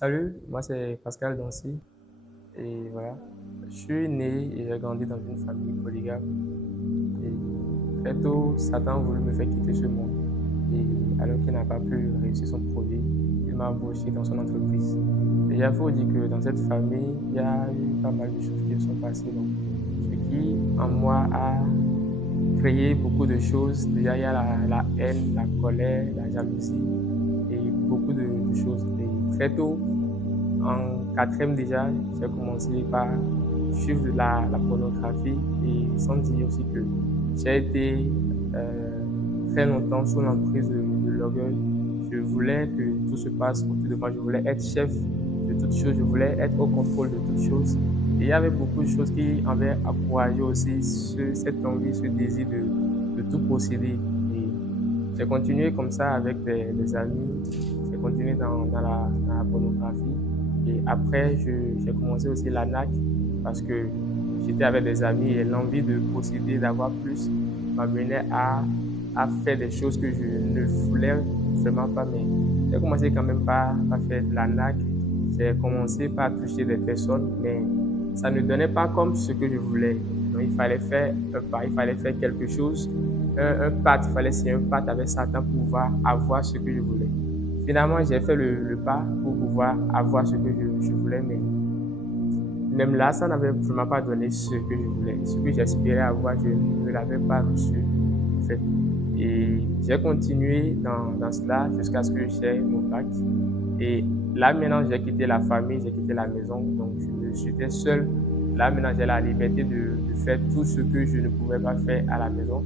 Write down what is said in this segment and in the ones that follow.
Salut, moi c'est Pascal Dancy et voilà. Je suis né et j'ai grandi dans une famille polygame et très tôt, Satan voulu me faire quitter ce monde et alors qu'il n'a pas pu réussir son projet, il m'a embauché dans son entreprise. Déjà, il faut dire que dans cette famille, il y a eu pas mal de choses qui se sont passées. Donc, ce qui en moi a créé beaucoup de choses. Déjà, il y a la haine, la colère, la jalousie et beaucoup de choses. Et très tôt, en quatrième déjà, j'ai commencé par suivre la pornographie et sans dire aussi que j'ai été très longtemps sous l'emprise de l'orgueil. Je voulais que tout se passe autour de moi. Je voulais être chef de toutes choses. Je voulais être au contrôle de toutes choses. Et il y avait beaucoup de choses qui avaient encouragé aussi cette envie, ce désir de tout posséder. Et j'ai continué comme ça avec des amis. J'ai continué dans la pornographie. Et après, j'ai commencé aussi la NAC parce que j'étais avec des amis et l'envie de posséder, d'avoir plus, m'amenait à faire des choses que je ne voulais vraiment pas. Mais j'ai commencé quand même par faire de la NAC. J'ai commencé par toucher des personnes, mais ça ne donnait pas comme ce que je voulais. Donc, il fallait faire un pas, il fallait faire quelque chose, un pacte, il fallait signer un pacte avec Satan pour pouvoir avoir ce que je voulais. Finalement, j'ai fait le pas pour pouvoir avoir ce que je voulais, mais même là, ça n'avait vraiment pas donné ce que je voulais. Ce que j'espérais avoir, je ne l'avais pas reçu, en fait. Et j'ai continué dans cela jusqu'à ce que j'ai mon bac. Et là, maintenant, j'ai quitté la famille, j'ai quitté la maison, donc j'étais seul. Là, maintenant, j'ai la liberté de faire tout ce que je ne pouvais pas faire à la maison.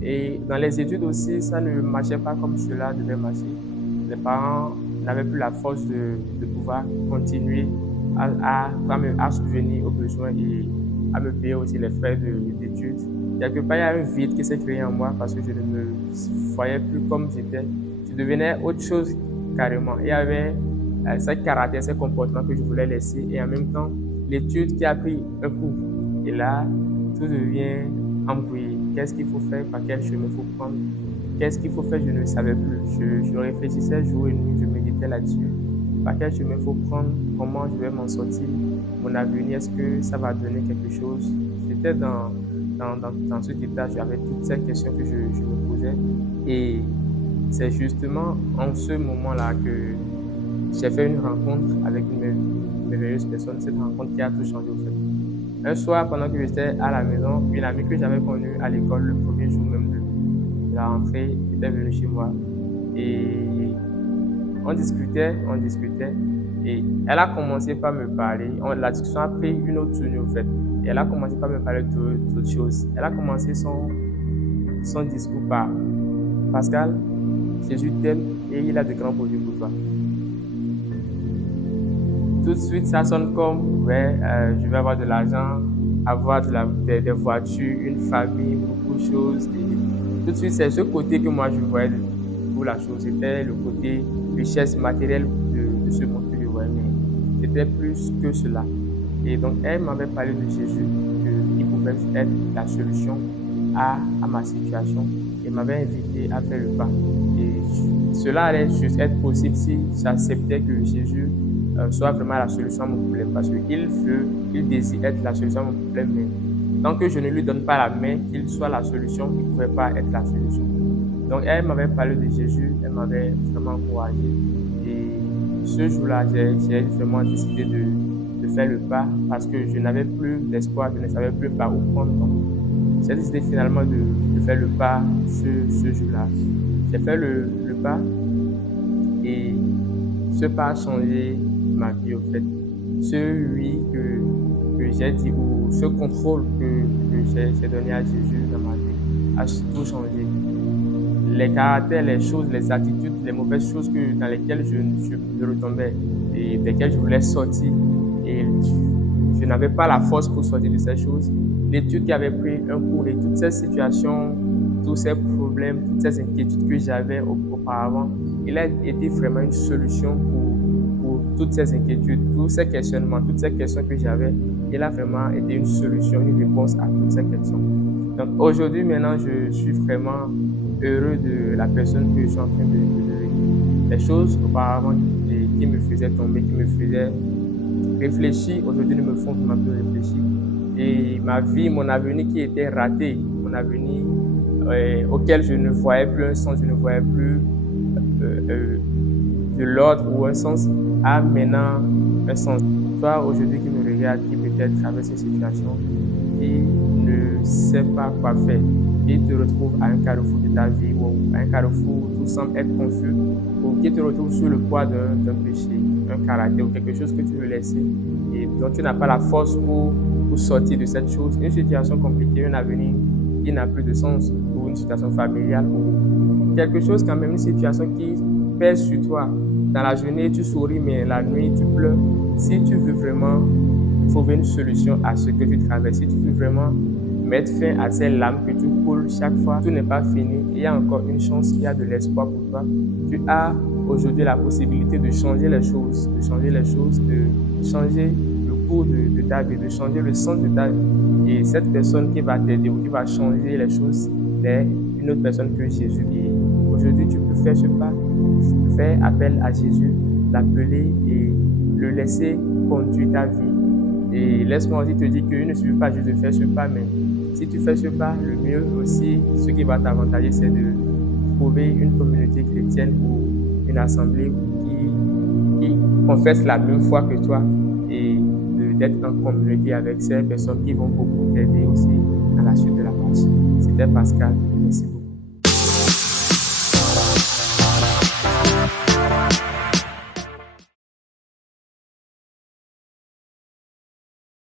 Et dans les études aussi, ça ne marchait pas comme cela devait marcher. Les parents n'avaient plus la force de pouvoir continuer à subvenir aux besoins et à me payer aussi les frais d'études. Quelque part, il y a un vide qui s'est créé en moi parce que je ne me voyais plus comme j'étais. Je devenais autre chose carrément. Il y avait ce caractère, ce comportement que je voulais laisser et en même temps, l'étude qui a pris un coup. Et là, tout devient embrouillé. Qu'est-ce qu'il faut faire? Par quel chemin il faut prendre? Qu'est-ce qu'il faut faire? Je ne savais plus. Je réfléchissais jour et nuit, je méditais là-dessus. Par quel chemin il faut prendre? Comment je vais m'en sortir? Mon avenir, est-ce que ça va donner quelque chose? J'étais dans cet état, j'avais toutes ces questions que je me posais. Et c'est justement en ce moment-là que j'ai fait une rencontre avec une merveilleuse personne. Cette rencontre qui a tout changé au fait. Un soir, pendant que j'étais à la maison, une amie que j'avais connue à l'école le premier jour même de la rentrée était venue chez moi. Et on discutait. Et elle a commencé par me parler. La discussion a pris une autre tournure, au fait. Et elle a commencé par me parler d'autres choses. Elle a commencé son discours par Pascal, Jésus t'aime et il a de grands projets pour toi. Tout de suite, ça sonne comme, ouais, je vais avoir de l'argent, avoir des voitures, une famille, beaucoup de choses. Et tout de suite, c'est ce côté que moi je voyais pour la chose. C'était le côté richesse matérielle de ce monde que je voyais, mais c'était plus que cela. Et donc, elle m'avait parlé de Jésus, qu'il pouvait être la solution à ma situation. Et m'avait invité à faire le pas. Et cela allait juste être possible si j'acceptais que Jésus soit vraiment la solution à mon problème. Parce qu'il désire être la solution à mon problème, mais tant que je ne lui donne pas la main, qu'il soit la solution, il ne pouvait pas être la solution. Donc, elle m'avait parlé de Jésus, elle m'avait vraiment encouragé. Et ce jour-là, j'ai vraiment décidé de faire le pas parce que je n'avais plus d'espoir, je ne savais plus par où prendre. Donc, j'ai décidé finalement de faire le pas ce jour-là. J'ai fait le pas et ce pas a changé ma vie, au fait. Ce oui que j'ai dit ou ce contrôle que j'ai donné à Jésus dans ma vie a tout changé. Les caractères, les choses, les attitudes, les mauvaises choses dans lesquelles je retombais et desquelles je voulais sortir et je n'avais pas la force pour sortir de ces choses. L'étude qui avait pris un cours et toutes ces situations, tous ces problèmes, toutes ces inquiétudes que j'avais auparavant, il a été vraiment une solution pour toutes ces inquiétudes, tous ces questionnements, toutes ces questions que j'avais. Il a vraiment été une solution, une réponse à toutes ces questions. Donc aujourd'hui, maintenant, je suis vraiment heureux de la personne que je suis en train de devenir. les choses auparavant qui me faisaient tomber, qui me faisaient réfléchir, aujourd'hui ne me font vraiment plus réfléchir. Et ma vie, mon avenir qui était raté, mon avenir auquel je ne voyais plus un sens, je ne voyais plus de l'ordre ou un sens, a maintenant un sens. Toi, aujourd'hui, qui me regarde, qui peut-être traverse une situation, qui ne sait pas quoi faire, qui te retrouve à un carrefour de ta vie ou à un carrefour où tout semble être confus, ou qui te retrouve sous le poids d'un péché, un caractère ou quelque chose que tu veux laisser et dont tu n'as pas la force pour sortir de cette chose, une situation compliquée, un avenir qui n'a plus de sens, ou une situation familiale, ou quelque chose quand même, une situation qui pèse sur toi. Dans la journée, tu souris, mais la nuit, tu pleures. Si tu veux vraiment trouver une solution à ce que tu traverses, si tu veux vraiment mettre fin à ces larmes que tu coules chaque fois, tout n'est pas fini. Il y a encore une chance, il y a de l'espoir pour toi. Tu as aujourd'hui la possibilité de changer les choses, de changer le cours de ta vie, de changer le sens de ta vie. Et cette personne qui va t'aider ou qui va changer les choses n'est une autre personne que Jésus. Et aujourd'hui, tu peux faire ce pas, faire appel à Jésus, l'appeler et le laisser conduire ta vie. Et laisse-moi aussi te dire qu'il ne suffit pas juste de faire ce pas, mais si tu fais ce pas, le mieux aussi, ce qui va t'avantager, c'est de trouver une communauté chrétienne ou une assemblée qui confesse la même foi que toi et d'être en communauté avec ces personnes qui vont beaucoup t'aider aussi dans la suite de la marche. C'était Pascal. Merci beaucoup.